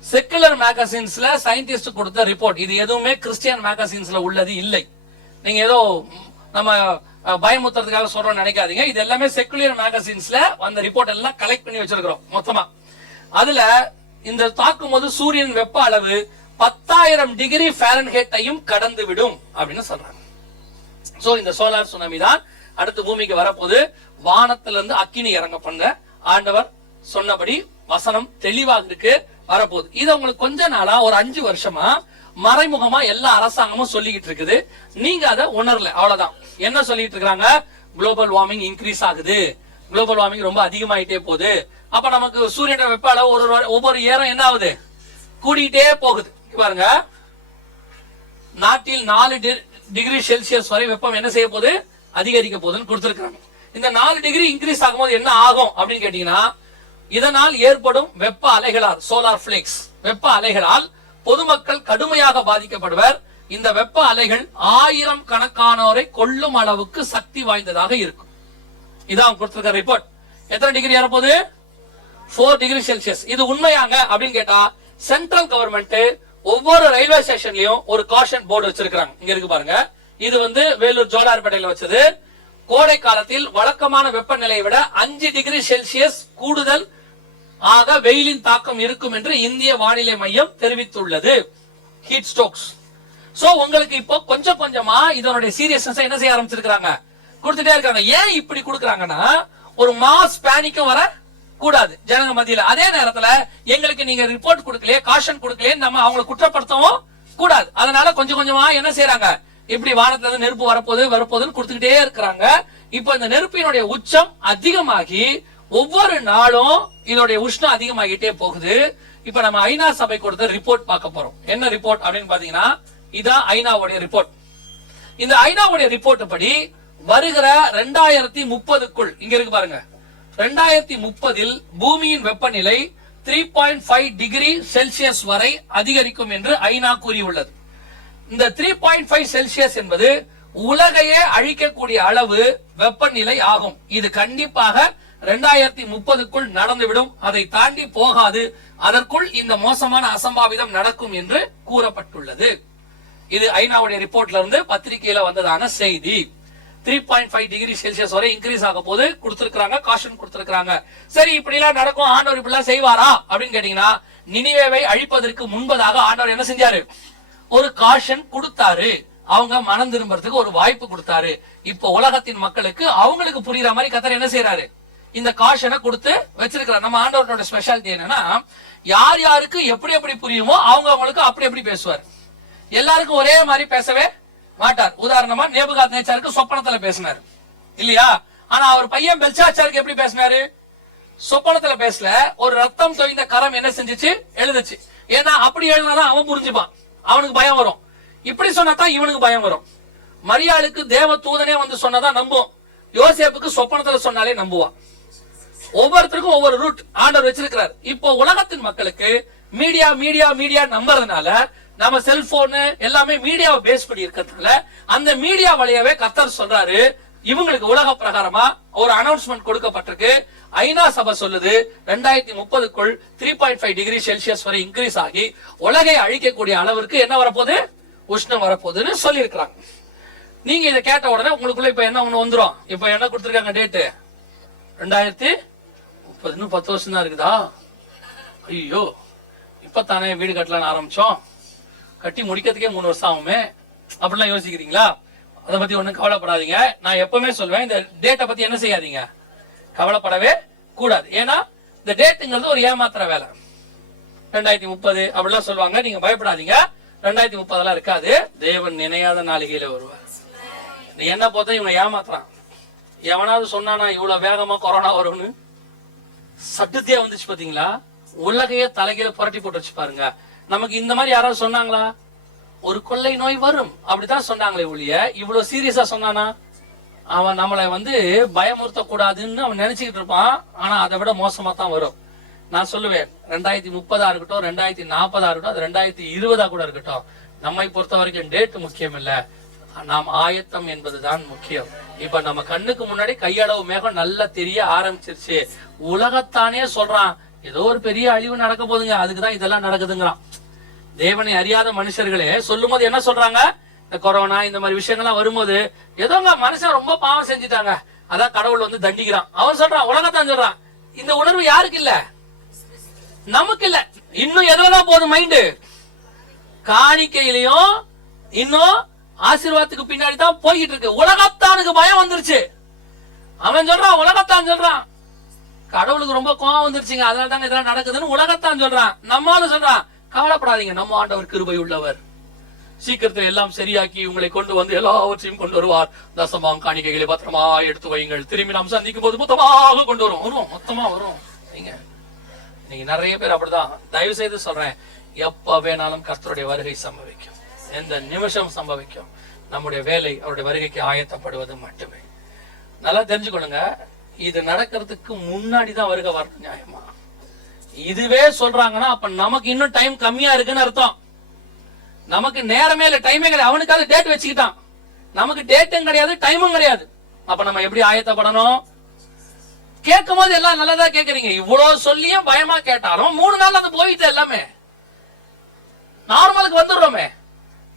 செக்குலர் மேகசின்ஸ்ல சயின்டிஸ்ட் கொடுத்த ரிப்போர்ட். இது எதுவுமே கிறிஸ்டியன் மேகசின்ஸ்ல உள்ளது இல்லை. நீங்க ஏதோ நம்ம பயமுத்துறதுக்காக சொல்றோம் நினைக்காதீங்க. இது எல்லாமே செக்குலர் மேகசின்ஸ்ல அந்த ரிப்போர்ட் எல்லாம் கலெக்ட் பண்ணி வச்சிருக்கிறோம் மொத்தமா. அதுல இந்த தாக்கும் போது சூரியன் வெப்ப அளவு 10,000 டிகிரி ஃபாரன்ஹீட்டையும் கடந்து விடும் அப்படின்னு சொல்றாங்க. சோ இந்த சோலார் சுனாமி தான் அடுத்து பூமிக்கு வரப்போது. வானத்திலிருந்து அக்கினி இறங்க பண்ண ஆண்டவர் சொன்னபடி வசனம் தெளிவாக இருக்கு, வரப்போகுது. இது உங்களுக்கு கொஞ்ச நாளா ஒரு 5 வருஷமா மறைமுகமா எல்லா அரசாங்கமும் சொல்லிக்கிட்டு இருக்குது. நீங்க அதை உணரல, அவ்வளவுதான். என்ன சொல்லிட்டு இருக்காங்க? குளோபல் வார்மிங் இன்க்ரீஸ் ஆகுது, குளோபல் வார்மிங் ரொம்ப அதிகமாயிட்டே போகுது. அப்ப நமக்கு சூரியன் வெப்ப அளவு ஒவ்வொரு ஏரம் என்ன ஆகுது? கூடிட்டே போகுது. பாருங்க, நாட்டில் 4 டிகிரி செல்சியஸ் வரை வெப்பம் என்ன செய்ய போகுது? அதிகரிக்க போகுதுன்னு கொடுத்திருக்காங்க. இந்த 4 டிகிரி இன்க்ரீஸ் ஆகும்போது என்ன ஆகும் அப்படின்னு கேட்டீங்கன்னா, இதனால் ஏற்படும் வெப்ப அலைகளால், சோலார் பிளேக்ஸ் வெப்ப அலைகளால் பொதுமக்கள் கடுமையாக பாதிக்கப்படுவர். இந்த வெப்ப அலைகள் 1000 கணக்கானோரை கொல்லும் அளவுக்கு சக்தி வாய்ந்ததாக இருக்கும். இதான் கொடுத்திருக்க ரிப்போர்ட். எத்தனை டிகிரி ஏறப்போகுது? 4 degree Celsius. இது உண்மையாங்க அப்படின்னு கேட்டா, சென்ட்ரல் கவர்மெண்ட் ஒவ்வொரு ரயில்வே ஸ்டேஷன்லயும் ஒரு காஷன் போர்டு வச்சிருக்காங்க. இங்க இருக்கு பாருங்க, இது வேலூர் ஜோலார்பேட்டையில வச்சது. கோடை காலத்தில் வழக்கமான வெப்பநிலையை விட 5 டிகிரி செல்சியஸ் கூடுதல் ஆக வெயிலின் தாக்கம் இருக்கும் என்று இந்திய வானிலை மையம் தெரிவித்துள்ளது. Heat strokes. சோ உங்களுக்கு இப்போ கொஞ்சம் கொஞ்சமா இதனுடைய சீரியஸ்னஸ் என்ன செய்ய ஆரம்பிச்சிருக்காங்க? கொடுத்துட்டே இருக்காங்க. ஏன் இப்படி கொடுக்கறாங்கன்னா, ஒரு மாஸ் பேனிக்கும் வர கூடாது ஜனங்க மத்தியில. அதே நேரத்துல எங்களுக்கு நீங்க ரிப்போர்ட் கொடுக்கலையே, காஷன் கொடுக்கலையே, நம்ம அவங்களை குற்றப்படுத்தவும் கூடாது. அதனால கொஞ்சம் கொஞ்சமா என்ன செய்யறாங்க? இப்படி வானத்துல இருந்து நெருப்பு வரப்போகுதுன்னு கொடுத்துக்கிட்டே இருக்கிறாங்க. இப்ப இந்த நெருப்பினுடைய உச்சம் அதிகமாகி ஒவ்வொரு நாளும் இதோடைய உஷ்ணம் அதிகமாகிட்டே போகுது. இப்ப நம்ம ஐநா சபை கொடுத்த ரிப்போர்ட் பார்க்க போறோம். என்ன ரிப்போர்ட் அப்படின்னு பாத்தீங்கன்னா, இதான் ஐநாவுடைய ரிப்போர்ட். இந்த ஐநாவுடைய ரிப்போர்ட் படி வருகிற 2030க்குள் இங்க இருக்கு பாருங்க, 2030 பூமியின் வெப்பநிலை 3.5 டிகிரி செல்சியஸ் வரை அதிகரிக்கும் என்று ஐநா கூறியுள்ளது. இந்த 3.5 செல்சியஸ் என்பது உலகையே அழிக்கக்கூடிய அளவு வெப்பநிலை ஆகும். இது கண்டிப்பாக 2030க்குள் நடந்துவிடும். அதை தாண்டி போகாது. அதற்குள் இந்த மோசமான அசம்பாவிதம் நடக்கும் என்று கூறப்பட்டுள்ளது. இது ஐநாவுடைய ரிப்போர்ட்ல இருந்து பத்திரிகையில வந்ததான செய்தி. 3.5 டிகிரி செல்சியஸ் வரை இன்க்ரீஸ் ஆக போது கொடுத்திருக்காங்க, காஷன் கொடுத்திருக்காங்க. சரி, இப்படி எல்லாம் நடக்கும், ஆண்டவர் இப்படி எல்லாம் செய்வாரா அப்படின்னு கேட்டீங்கன்னா, நினிவேவை அழிப்பதற்கு முன்பதாக ஆண்டவர் என்ன செஞ்சாரு? ஒரு காஷன் கொடுத்தாரு. அவங்க மனம் திரும்பறதுக்கு ஒரு வாய்ப்பு கொடுத்தாரு. இப்போ உலகத்தின் மக்களுக்கு அவங்களுக்கு புரியுற மாதிரி கர்த்தர் என்ன செய்யறாரு? இந்த காஷனை கொடுத்து வச்சிருக்கிறார். நம்ம ஆண்டவரோட ஸ்பெஷாலிட்டி என்னன்னா, யார் யாருக்கு எப்படி எப்படி புரியுமோ அவங்க அவங்களுக்கு அப்படி எப்படி பேசுவார். எல்லாருக்கும் ஒரே மாதிரி பேசவே மாட்டார். உதாரணமா நேபுகாத்நேச்சாருக்கு சொப்பனத்துல பேசினாரு இல்லையா? ஆனா அவர் பையன் பெல்ஷாத்சாருக்கு எப்படி பேசினாரு? சொப்பனத்துல பேசல. ஒரு ரத்தம் தோய்ந்த கரம் என்ன செஞ்சுச்சு? எழுதுச்சு. ஏன்னா அப்படி எழுதினாதான் அவன் புரிஞ்சுப்பான், அவனுக்கு பயம் வரும். இப்படி சொன்னாதான் இவனுக்கு பயம் வரும். மரியாளுக்கு தேவ தூதனே வந்து சொன்னதான் நம்புவோம். யோசேப்புக்கு சொப்பனத்துல சொன்னாலே நம்புவான். ஒவ்வொருத்தருக்கும் ஒவ்வொரு ரூட் ஆண்டவர் வச்சிருக்கிறார். இப்போ உலகத்தின் மக்களுக்கு மீடியா மீடியா மீடியா நம்புறதுனால, நம்ம செல்போனு எல்லாமே மீடியாவை பேஸ் பண்ணி இருக்கிறதுனால, அந்த மீடியா வழியாவே கர்த்தர் சொல்றாரு, இவங்களுக்கு உலக பிரகாரமா ஒரு அனௌன்ஸ்மெண்ட் கொடுக்கப்பட்டிருக்கு. ஐநா சபை சொல்லுது 2030க்குள் 3.5 டிகிரி செல்சியஸ் வரை இன்க்ரீஸ் ஆகி உலகை அழிக்கக்கூடிய அளவிற்கு என்ன வரப்போகுது? உஷ்ணம் வரப்போகுதுன்னு சொல்லி இருக்கிறாங்க. நீங்க இதை கேட்ட உடனே உங்களுக்குள்ள இப்ப என்ன ஒண்ணு வந்துரும். இப்ப என்ன கொடுத்திருக்காங்க டேட்டு? 2030. இன்னும் 10 வருஷம் தான் இருக்குதா? ஐயோ, இப்பத்தானே வீடு கட்டலான்னு ஆரம்பிச்சோம், கட்டி முடிக்கிறதுக்கே 3 வருஷம் ஆகுமே அப்படிலாம் யோசிக்கிறீங்களா? அதை பத்தி ஒண்ணும் கவலைப்படாதீங்க. நான் எப்பவுமே சொல்வேன், இந்த டேட்டை பத்தி என்ன செய்யாதீங்க, கவலைப்படவே கூடாது. ஏன்னா இந்த டேட்டுங்கிறது ஒரு ஏமாத்துற வேலை. 2030 அப்படிலாம் சொல்லுவாங்க. நீங்க பயப்படாதீங்க, 2030 இருக்காது. தேவன் நினையாத நாளிகையில வருவார். என்ன போதும் இவங்க ஏமாத்துறான். எவனாவது சொன்னானா இவ்வளவு வேகமா கொரோனா வரும்னு? சட்டுத்தியா வந்துச்சு பாத்தீங்களா? உலகையே தலைகீழ புரட்டி போட்டு வச்சு பாருங்க. நமக்கு இந்த மாதிரி யாராவது சொன்னாங்களா? ஒரு கொள்ளை நோய் வரும் அப்படித்தான் சொன்னாங்களே ஒழிய இவ்வளவு சீரியஸா சொன்னானா? அவன் நம்மளை பயமுறுத்த கூடாதுன்னு அவன் நினைச்சுக்கிட்டு இருப்பான். ஆனா அதை விட மோசமா தான் வரும். நான் சொல்லுவேன், 2030 இருக்கட்டும், 2040 இருக்கட்டும், அது 2020 கூட இருக்கட்டும், நம்மை பொறுத்த வரைக்கும் டேட் முக்கியம் இல்ல, நாம் ஆயத்தம் என்பதுதான் முக்கியம். இப்ப நம்ம கண்ணுக்கு முன்னாடி கையளவு மேகம் நல்லா தெரிய ஆரம்பிச்சிருச்சு. உலகத்தானே சொல்றான் ஏதோ ஒரு பெரிய அழிவு நடக்க போதுங்க, அதுக்குதான் இதெல்லாம் நடக்குதுங்கிறான். தேவனை அறியாத மனுஷர்களே சொல்லும் போது என்ன சொல்றாங்க? இந்த கொரோனா இந்த மாதிரி விஷயங்கள்லாம் வரும்போது ஏதோங்க மனுஷன் ரொம்ப பாவம் செஞ்சுட்டாங்க, அதான் கடவுள் தண்டிக்கிறான். அவன் சொல்றான், உலகத்தான் சொல்றான். இந்த உணர்வு யாருக்கு இல்ல? நமக்கு இல்ல. இன்னும் எதுவெல்லாம் போதும் மைண்டு? காணிக்கையிலையும் இன்னும் ஆசீர்வாதத்துக்கு பின்னாடி தான் போய்கிட்டு இருக்கு. உலகத்தானுக்கு பயம் வந்துருச்சு. அவன் சொல்றான், உலகத்தான் சொல்றான். கடவுளுக்கு ரொம்ப கோவம் வந்துருச்சுங்க, அதனால தாங்க இதெல்லாம் நடக்குதுன்னு உலகத்தான் சொல்றான். நம்மாலும் சொல்றான், கவலைப்படாதீங்க, நம்ம ஆண்டவர் கிருபை உள்ளவர், சீக்கிரத்தில் எல்லாம் சரியாக்கி உங்களை கொண்டு எல்லாவற்றையும் கொண்டு வருவார். தசமாம் காணிக்கைகளை பத்திரமா எடுத்து வையுங்கள், திரும்பி நாம் சந்திக்கும் போது மொத்தமாக கொண்டு வருவோம். மொத்தமா வரும். நீங்க நிறைய பேர் அப்படிதான். தயவு செய்து சொல்றேன், எப்ப வேணாலும் கர்த்தருடைய வருகை சம்பவிக்கும், எந்த நிமிஷம் சம்பவிக்கும். நம்முடைய வேலை அவருடைய வருகைக்கு ஆயத்தப்படுவது மட்டுமே. நல்லா தெரிஞ்சுக்கொள்ளுங்க, இது நடக்கிறதுக்கு முன்னாடிதான் வருகை வரணும். நியாயமா இதுவே சொல்றாங்கன்னா அப்ப நமக்கு இன்னும் டைம் கம்மியா இருக்குன்னு அர்த்தம். நமக்கு நேரமே இல்லை, டைமே கிடையாது. அவனுக்காவது டேட் வச்சுக்கிட்டான், நமக்கு டேட்டும் கிடையாது, டைமும் கிடையாது. அப்ப நம்ம எப்படி ஆயத்தப்படணும்? கேட்கும் போது எல்லாம் நல்லதா கேக்குறீங்க. இவ்வளவு சொல்லியும் பயமா கேட்டாலும் 3 நாள் அது போயிட்டு எல்லாமே நார்மலுக்கு வந்துடுறோமே,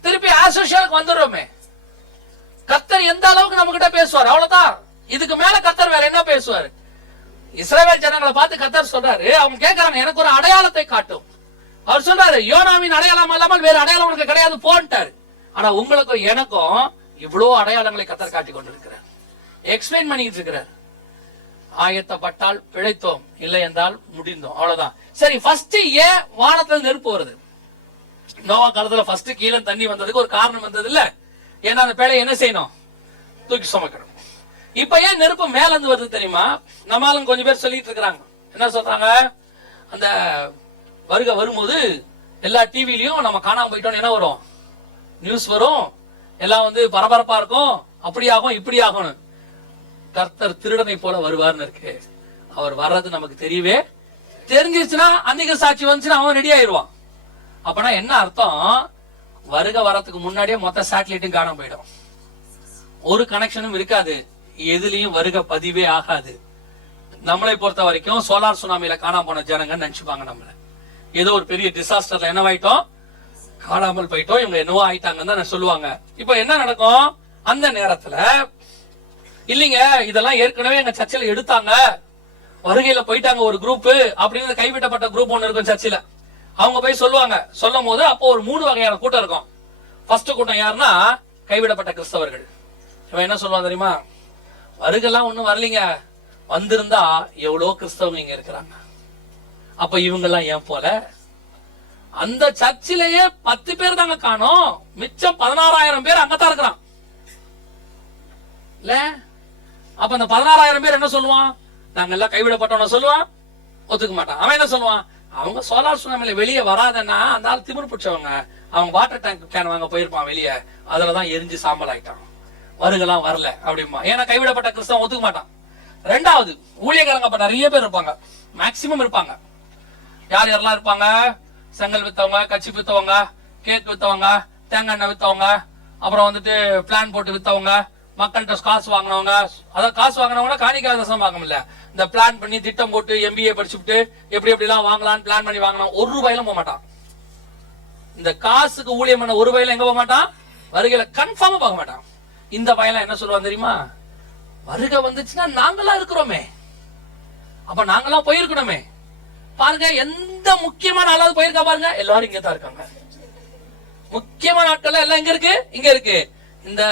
திருப்பி ஆசோசியலுக்கு வந்துடுறோமே. கர்த்தர் எந்த அளவுக்கு நம்ம கிட்ட பேசுவார், அவ்வளவுதான். இதுக்கு மேல கர்த்தர் வேற என்ன பேசுவாரு? இஸ்ரவேல் ஜனங்களை பார்த்து கர்த்தர் சொல்றாரு, அவங்க கேட்கறாங்க, எனக்கு ஒரு அடையாளத்தை காட்டும். அவர் சொல்றாரு, யோனாவின் அடையாளம் இல்லாமல் வேற அடையாளம் உனக்கு கிடையாது போன்ட்டாரு. ஆனா உங்களுக்கும் எனக்கும் இவ்வளவு அடையாளங்களை கர்த்தர் காட்டி கொண்டிருக்கிறார், எக்ஸ்பிளைன் பண்ணிட்டு இருக்கிறார். ஆயத்தப்பட்டால் பிழைத்தோம், இல்லை என்றால் முடிந்தோம், அவ்வளவுதான். சரி, ஃபர்ஸ்ட் ஏன் வானத்துல நெருப்பு வருது? நோவா காலத்துல ஃபர்ஸ்ட் கீழே தண்ணி வந்ததுக்கு ஒரு காரணம் வந்தது இல்ல? ஏன்னா அந்த பேழையை என்ன செய்யணும்? தூக்கி சுமக்கணும். இப்ப ஏன் நெருப்பு மேல இருந்து வருது தெரியுமா? நம்மளும் கொஞ்சம் பேர் சொல்லிட்டு இருக்கிறாங்க. என்ன சொல்றாங்க? அந்த வருகை வரும்போது எல்லா டிவிலையும் நம்ம காணாம போயிட்டோம் என்ன வரும்? நியூஸ் வரும், எல்லாம் பரபரப்பா இருக்கும், அப்படியாகும் இப்படி ஆகும். கர்த்தர் திருடனை போல வருவார்னு இருக்கு. அவர் வர்றது நமக்கு தெரியவே தெரிஞ்சிருச்சுன்னா, அன்னைக்கு சாட்சி வந்துச்சுன்னா அவன் ரெடி ஆயிடுவான். அப்பனா என்ன அர்த்தம்? வருகை வரத்துக்கு முன்னாடியே மொத்த சேட்டலைட்டும் காணாம போயிடும், ஒரு கனெக்ஷனும் இருக்காது, எதுலயும் வருகை பதிவே ஆகாது. நம்மளை பொறுத்த வரைக்கும் சோலார் சுனாமியில காணாம போன ஜனங்க நினைச்சுப்பாங்க நம்மள ஏதோ ஒரு பெரிய டிசாஸ்டர்ல என்னவாயிட்டோம், காணாமல் போயிட்டோம், இவங்க என்னவோ ஆயிட்டாங்கன்னு தான் சொல்லுவாங்க. இப்ப என்ன நடக்கும் அந்த நேரத்துல? இல்லைங்க, இதெல்லாம் ஏற்கனவே எங்க சர்ச்சில் எடுத்தாங்க, வருகையில போயிட்டாங்க ஒரு குரூப் அப்படின்னு கைவிட்டப்பட்ட குரூப் ஒண்ணு இருக்கும் சர்ச்சில். அவங்க போய் சொல்லுவாங்க. சொல்லும் போது அப்போ ஒரு 3 வகையான கூட்டம் இருக்கும். ஃபர்ஸ்ட் கூட்டம் யாருன்னா கைவிடப்பட்ட கிறிஸ்தவர்கள். இவன் என்ன சொல்லுவான் தெரியுமா? வருகெல்லாம் ஒண்ணும் வரலீங்க, வந்திருந்தா எவ்வளவு கிறிஸ்தவங்க இங்க இருக்கிறாங்க, அப்ப இவங்க எல்லாம் ஏன் போல? அந்த சர்ச்சிலேயே 10 பேர் தாங்க காணோம், மிச்சம் 16,000 பேர் அங்கதான் இருக்கிறான் இல்ல? அப்ப அந்த 16,000 பேர் என்ன சொல்லுவான்? நாங்க எல்லாம் கைவிடப்பட்டோம்னு சொல்லுவான், ஒத்துக்க மாட்டான். அவன் என்ன சொல்லுவான்? அவங்க சோலார் சுனாமில வெளியே வராதன்னா அந்த ஆள் திமிர் பிடிச்சவங்க, அவங்க வாட்டர் டேங்க் கேன் வாங்க போயிருப்பான் வெளியே, அதுலதான் எரிஞ்சு சாம்பல் ஆயிட்டான், வருகெல்லாம் வரல அப்படிமா. ஏன்னா கைவிடப்பட்ட கிறிஸ்தவன் ஒத்துக்க மாட்டான். 2வது ஊழியக்காரங்க நிறைய பேர் இருப்பாங்க, மேக்சிமம் இருப்பாங்க. யார் யாரெல்லாம் இருப்பாங்க? செங்கல் வித்தவங்க, கட்சி வித்தவங்க, கேக் வித்தவங்க, தேங்காய் எண்ணெய் வித்தவங்க, அப்புறம் பிளான் போட்டு வித்தவங்க, மக்கள்கிட்ட காசு வாங்கினவங்க. அதாவது காசு வாங்கினவங்க காணிக்காத வாங்க முடியல, இந்த பிளான் பண்ணி திட்டம் போட்டு MBA படிச்சுட்டு எப்படி எப்படிலாம் வாங்கலாம்னு பிளான் பண்ணி வாங்கினோம். ₹1 போக மாட்டான். இந்த காசுக்கு ஊழியம் பண்ண ₹1 எங்க போக மாட்டான்? வருகையில கன்ஃபார்மா பார்க்க மாட்டான். இந்த பையன் என்ன சொல்லுவான் தெரியுமா? வருகை வந்துச்சுன்னா நாங்களா இருக்கிறோமே, அப்ப நாங்கெல்லாம் போயிருக்கணுமே. பாருங்க, எந்த முக்கியமான ஆளாவது போயிருக்கா பாருங்க? எல்லாரும் இங்க தான் இருக்காங்க. முக்கியமான ஆட்கள் எல்லாம் எங்க இருக்கு? இங்க இருக்கு. இந்த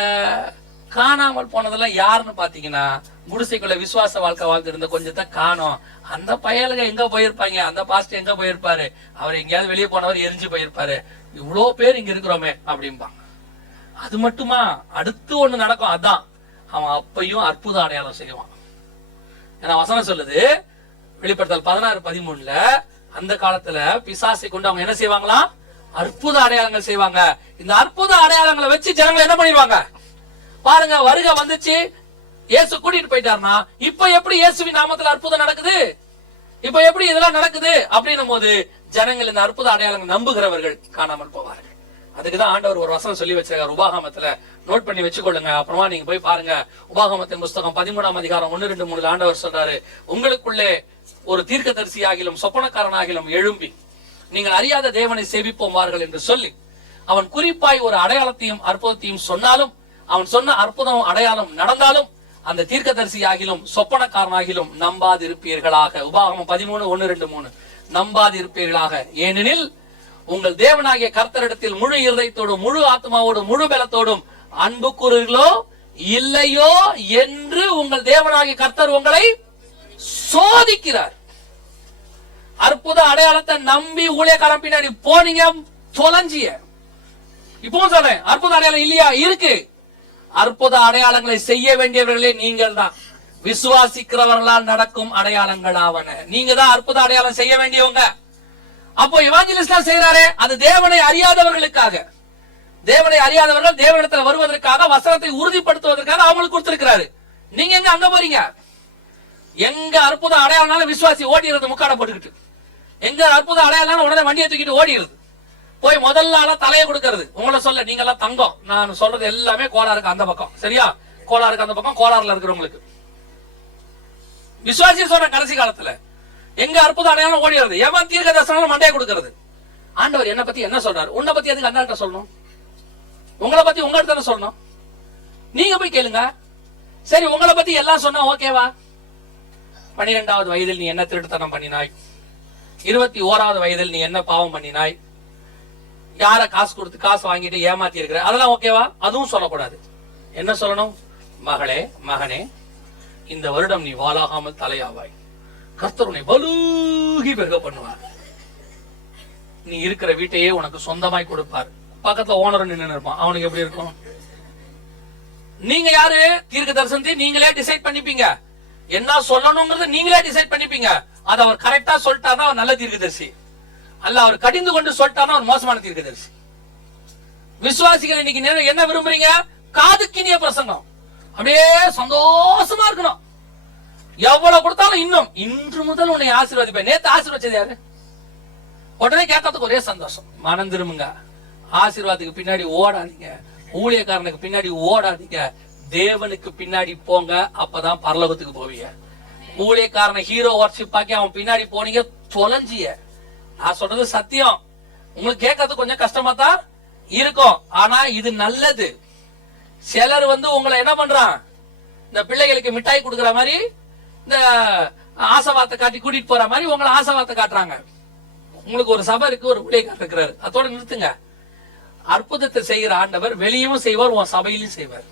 காணாமல் போனதெல்லாம் யாருன்னு பாத்தீங்கன்னா, குடிசைக்குள்ள விசுவாச வாழ்க்கை வாழ்ந்துருந்த கொஞ்சத்தை காணோம். அந்த பயலுங்க எங்க போயிருப்பாங்க, அந்த பாஸ்டர் எங்க போயிருப்பாரு, அவர் எங்கேயாவது வெளியே போனவர் எரிஞ்சு போயிருப்பாரு, இவ்வளவு பேர் இங்க இருக்கிறோமே அப்படிம்பாங்க. அது மட்டுமா, அடுத்து ஒண்ணு நடக்கும். அதான் அவன் அப்பையும் அற்புத அடையாளம் செய்வான். ஏன்னா வசனம் சொல்லுது, வெளிப்படுத்தல் 16:13, அந்த காலத்துல பிசாசை கொண்டு அவங்க என்ன செய்வாங்களாம், அற்புத அடையாளங்கள் செய்வாங்க. இந்த அற்புத அடையாளங்களை வச்சு ஜனங்களை என்ன பண்ணிடுவாங்க பாருங்க. வருகை வந்துச்சு, இயேசு கூட்டிட்டு போயிட்டாருன்னா, இப்ப எப்படி இயேசுவின் நாமத்துல அற்புதம் நடக்குது, இப்ப எப்படி இதெல்லாம் நடக்குது அப்படின்னும் போது ஜனங்கள் இந்த அற்புத அடையாளங்கள் நம்புகிறவர்கள் காணாமல் போவார்கள். அதுக்குதான் ஆண்டவர் ஒரு வசனம் சொல்லி வச்சிருக்காரு உபாகமத்துல, நோட் பண்ணி வச்சுக்கொள்ளுங்க. அப்புறமா நீங்க போய் பாருங்க. உபாகமத்தின் புஸ்தகம் 13ஆம் அதிகாரம் 1-2-3 ஆண்டவர் சொல்றாரு, உங்களுக்குள்ளே ஒரு தீர்க்கதரிசியாகிலும் சொப்பனக்காரனாகிலும் எழும்பி நீங்கள் அறியாத தேவனை சேவிப்போம்வார்கள் என்று சொல்லி, அவன் குறிப்பாய் ஒரு அடையாளத்தையும் அற்புதத்தையும் சொன்னாலும், அவன் சொன்ன அற்புதம் அடையாளம் நடந்தாலும் அந்த தீர்க்கதரிசியாகிலும் சொப்பனக்காரனாகிலும் நம்பாதிருப்பீர்களாக. உபாகமம் 13:1-2-3, நம்பாதிருப்பீர்களாக. ஏனெனில் உங்கள் தேவனாகிய கர்த்தரிடத்தில் முழு இருதயத்தோடும் முழு ஆத்மாவோடும் முழு பலத்தோடும் அன்பு கூறுகிறீர்களோ இல்லையோ என்று உங்கள் தேவனாகிய கர்த்தர் உங்களை சோதிக்கிறார். அற்புத அடையாளத்தை நம்பி ஊழியக்காரன் பின்னாடி போனீங்க, தொலைஞ்சிய. இப்போ சொல்றேன், அற்புத அடையாளம் இல்லையா? இருக்கு. அற்புத அடையாளங்களை செய்ய வேண்டியவர்களே நீங்கள் தான். விசுவாசிக்கிறவர்களால் நடக்கும் அடையாளங்கள் ஆவன. நீங்க தான் அற்புத அடையாளம் செய்ய வேண்டியவங்க. அப்போ எவாஞ்சலிஸ்டா செய்யறாரே, அது தேவனை அறியாதவர்களுக்காக. தேவனை அறியாதவர்கள் தேவனிடத்துல வருவதற்காக, வசனத்தை உறுதிப்படுத்துவதற்காக அவங்களுக்கு கொடுத்திருக்கிறாரு. நீங்க எங்க அங்க போறீங்க? எங்க அற்புத அடையாளம் விசுவாசி ஓடிடுறது முக்காட போட்டுக்கிட்டு, எங்க அற்புத அடையாளம் உடனே வண்டியை தூக்கிட்டு ஓடிடுது. போய் முதல்ல தலையை கொடுக்கறது. உங்களை சொல்ல, நீங்க எல்லாம் தங்கம், நான் சொல்றது எல்லாமே கோளாறுக்கு அந்த பக்கம், சரியா? கோளாறுக்கு அந்த பக்கம், கோளாறுல இருக்கிறவங்களுக்கு விசுவாசி சொல்ற. கடைசி காலத்துல எங்க அற்புத அடையாளம் ஓடிடுறது. எவன் தீர்க்க தரிசனம் மண்டையை கொடுக்கறது. ஆண்டவர் என்ன பத்தி என்ன சொல்றாரு? உன்னை பத்தி எதுக்கு அண்ணாட்ட சொல்லணும்? உங்களை பத்தி உங்க இடத்துல சொல்லணும். நீங்க போய் கேளுங்க. சரி, உங்களை பத்தி எல்லாம் சொன்னா ஓகேவா? 12வது வயதில் நீ என்ன திருட்டுத்தனம் பண்ணினாய், 21வது வயதில் நீ என்ன பாவம் பண்ணினாய், யார காசு கொடுத்து காசு வாங்கிட்டு ஏமாத்தி இருக்கிற, அதெல்லாம் ஓகேவா? அதுவும் சொல்லக்கூடாது. என்ன சொல்லணும்? மகளே, மகனே, இந்த வருடம் நீ வாளாகாமல் தலையாவாய், கர்த்தர் உன்னை பலூகி பெருக பண்ணுவார், நீ இருக்கிற வீட்டையே உனக்கு சொந்தமாய் கொடுப்பார். பக்கத்துல ஓனர் நின்று இருப்பான், அவனுக்கு எப்படி இருக்கும்? நீங்க யாரு? தீர்க்க தரிசனத்தை நீங்களே டிசைட் பண்ணிப்பீங்க. என்ன சொல்லணும்ங்கறத நீங்களே டிசைட் பண்ணிப்பீங்க. அது அவர் கரெக்டா சொல்லிட்டாருன்னா அவர் நல்ல தீர்க்கதரிசி. அல்ல அவர் கடிந்து கொண்டு சொல்லிட்டாருன்னா அவர் மோசமான தீர்க்கதரிசி. விசுவாசிகள் இன்னைக்கு என்ன விரும்புறீங்க? காதுக்கினிய பிரசங்கம், அப்படியே சந்தோஷமா இருக்கணும். எவ்வளவு கொடுத்தாலும் இன்னும் இன்று முதல் உன்னை ஆசீர்வதிப்பேன். நேத்து ஆசீர்வச்சது யாரு? உடனே கேட்கறதுக்கு ஒரே சந்தோஷம். மனம் திரும்புங்க. ஆசீர்வாதத்துக்கு பின்னாடி ஓடாதீங்க, ஊழியக்காரனுக்கு பின்னாடி ஓடாதீங்க, தேவனுக்கு பின்னாடி போங்க. அப்பதான் பரலோகத்துக்கு போவீங்க. ஊழியக்காரனை ஹீரோ வர்ஷிப் ஆக்கி அவன் பின்னாடி போனீங்க, தொலைஞ்சிய. நான் சொல்றது சத்தியம். உங்களுக்கு கேட்கறது கொஞ்சம் கஷ்டமா தான் இருக்கும், ஆனா இது நல்லது. சிலர் உங்களை என்ன பண்றான், இந்த பிள்ளைகளுக்கு மிட்டாய் கொடுக்கற மாதிரி, இந்த ஆசவாத்தை காட்டி கூட்டிட்டு போற மாதிரி உங்களை ஆசவாத்தை காட்டுறாங்க. உங்களுக்கு ஒரு சபை இருக்கு, ஒரு ஊழியக்காரர் இருக்கிறாரு, அதோட நிறுத்துங்க. அற்புதத்தை செய்கிற ஆண்டவர் வெளியும் செய்வார், உன் சபையிலும் செய்வார்.